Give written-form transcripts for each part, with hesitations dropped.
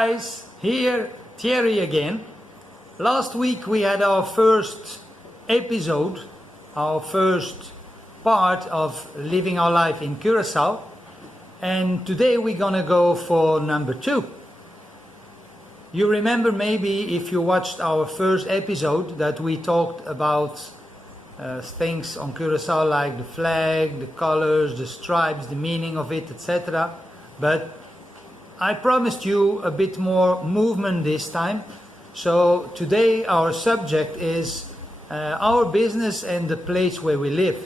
Guys, here Thierry again. Last week we had our first episode, our first part of living our life in Curaçao, and today we're gonna go for number 2. You remember maybe if you watched our first episode that we talked about things on Curaçao like the flag, the colors, the stripes, the meaning of it, etc. But I promised you a bit more movement this time. So today our subject is our business and the place where we live.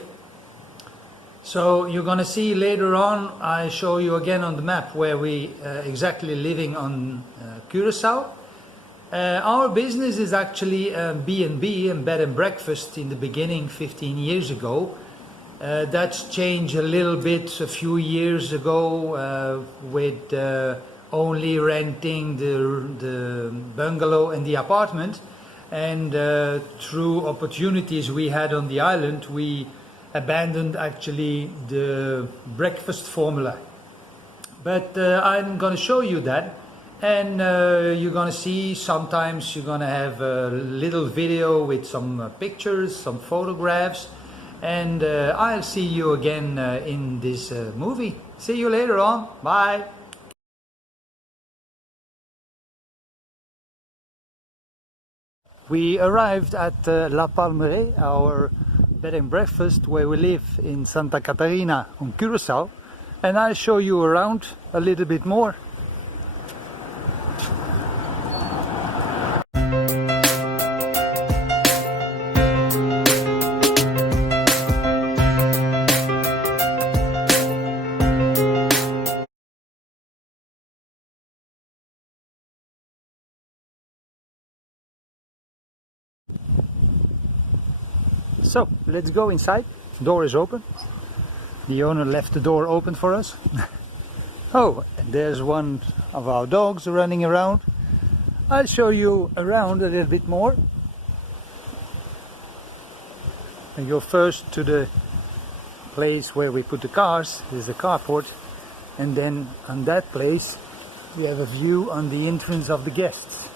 So you're gonna see later on, I show you again on the map where we exactly living on Curaçao. Our business is actually B&B and bed and breakfast in the beginning 15 years ago. That's changed a little bit a few years ago with only renting the bungalow and the apartment, and through opportunities we had on the island we abandoned actually the breakfast formula. But I'm gonna show you that, and you're gonna see sometimes you're gonna have a little video with some pictures, some photographs, and I'll see you again in this movie. See you later on. Bye. We arrived at La Palmeraie, our bed and breakfast where we live in Santa Catarina on Curaçao, and I'll show you around a little bit more. So let's go inside. Door is open. The owner left the door open for us. Oh, there's one of our dogs running around. I'll show you around a little bit more. I go first to the place where we put the cars. There's a carport, and then on that place we have a view on the entrance of the guests.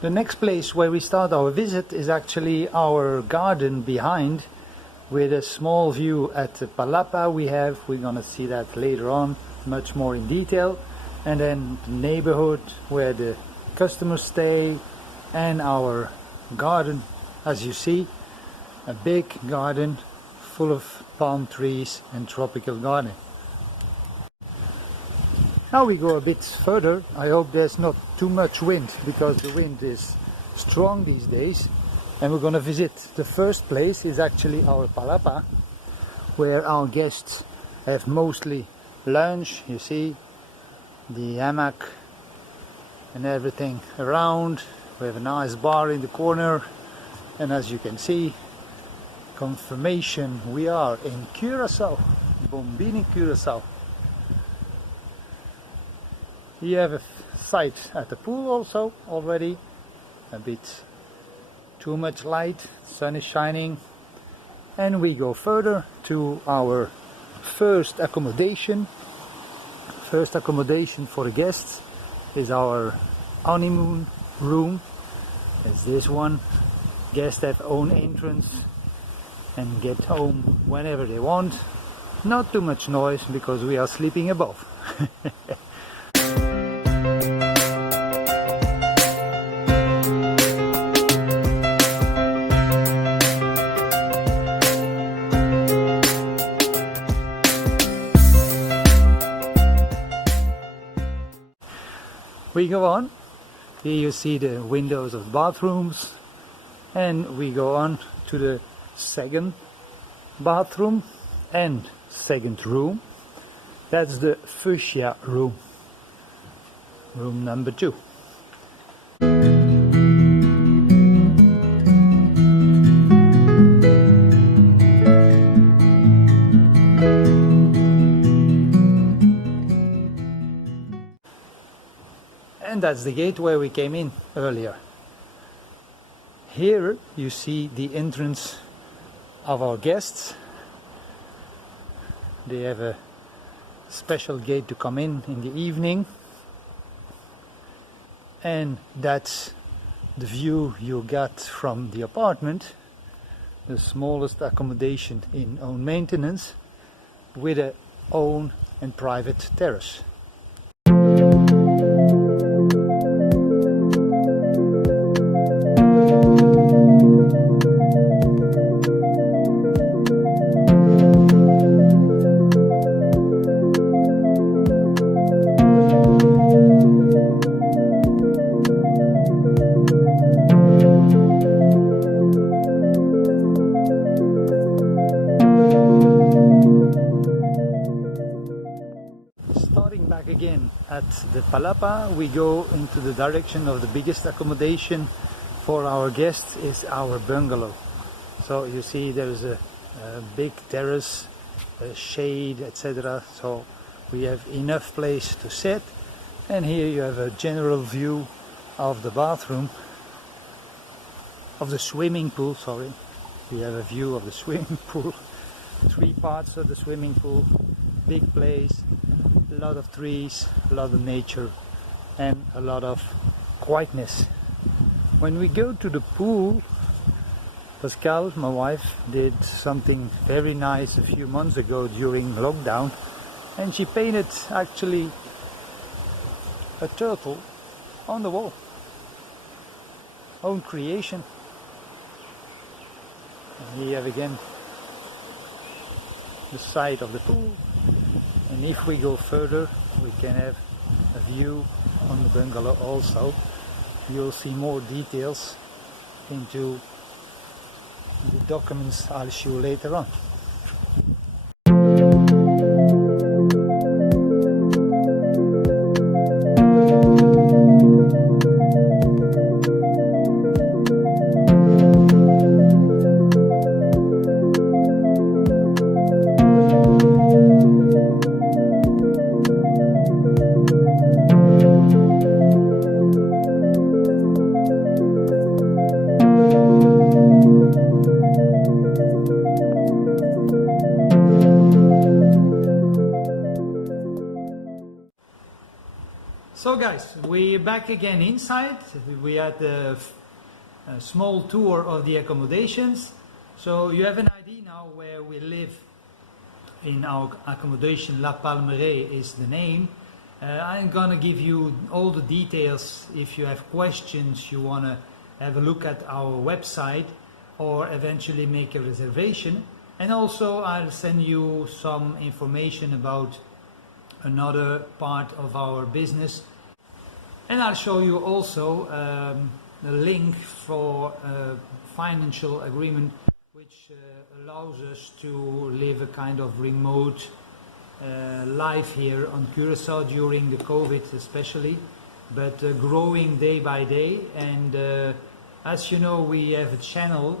The next place where we start our visit is actually our garden behind, with a small view at the palapa we have. We're gonna see that later on much more in detail, and then the neighborhood where the customers stay, and our garden. As you see, a big garden full of palm trees and tropical garden. Now we go a bit further. I hope there's not too much wind, because the wind is strong these days. And we're gonna visit, the first place is actually our palapa, where our guests have mostly lunch. You see the hammock and everything around. We have a nice bar in the corner, and as you can see, confirmation we are in Curaçao, Bombini, Curaçao. You have a sight at the pool also already. A bit too much light, sun is shining. And we go further to our first accommodation. First accommodation for the guests is our honeymoon room. It's this one. Guests have own entrance and get home whenever they want. Not too much noise because we are sleeping above. We go on. Here you see the windows of the bathrooms, and we go on to the second bathroom and second room. That's the fuchsia room, room number 2. And that's the gate where we came in earlier. Here you see the entrance of our guests. They have a special gate to come in the evening, and that's the view you got from the apartment, the smallest accommodation in own maintenance with a own and private terrace. Starting back again at the Palapa, we go into the direction of the biggest accommodation for our guests is our bungalow. So you see there's a big terrace, a shade, etc. So we have enough place to sit, and here you have a general view of the bathroom, of the swimming pool, sorry. We have a view of the swimming pool, 3 parts of the swimming pool, big place, a lot of trees, a lot of nature, and a lot of quietness. When we go to the pool, Pascal, my wife, did something very nice a few months ago during lockdown, and she painted actually a turtle on the wall. Own creation. And here you have again the side of the pool, and if we go further we can have a view on the bungalow also. You'll see more details into the documents I'll show later on. So guys, we're back again inside. We had a small tour of the accommodations. So you have an idea now where we live in our accommodation. La Palmeraie is the name. I'm gonna give you all the details. If you have questions, you wanna have a look at our website or eventually make a reservation. And also I'll send you some information about another part of our business, and I'll show you also a link for a financial agreement which allows us to live a kind of remote life here on Curaçao during the COVID especially, but growing day by day. And as you know, we have a channel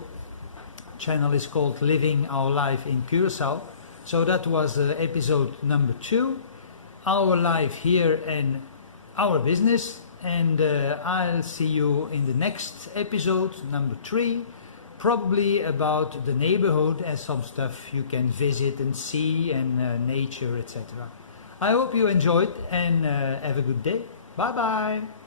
is called Living Our Life in Curaçao. So that was episode number 2, our life here and our business. And I'll see you in the next episode, number 3, probably about the neighborhood and some stuff you can visit and see, and nature, etc. I hope you enjoyed, and have a good day. Bye bye.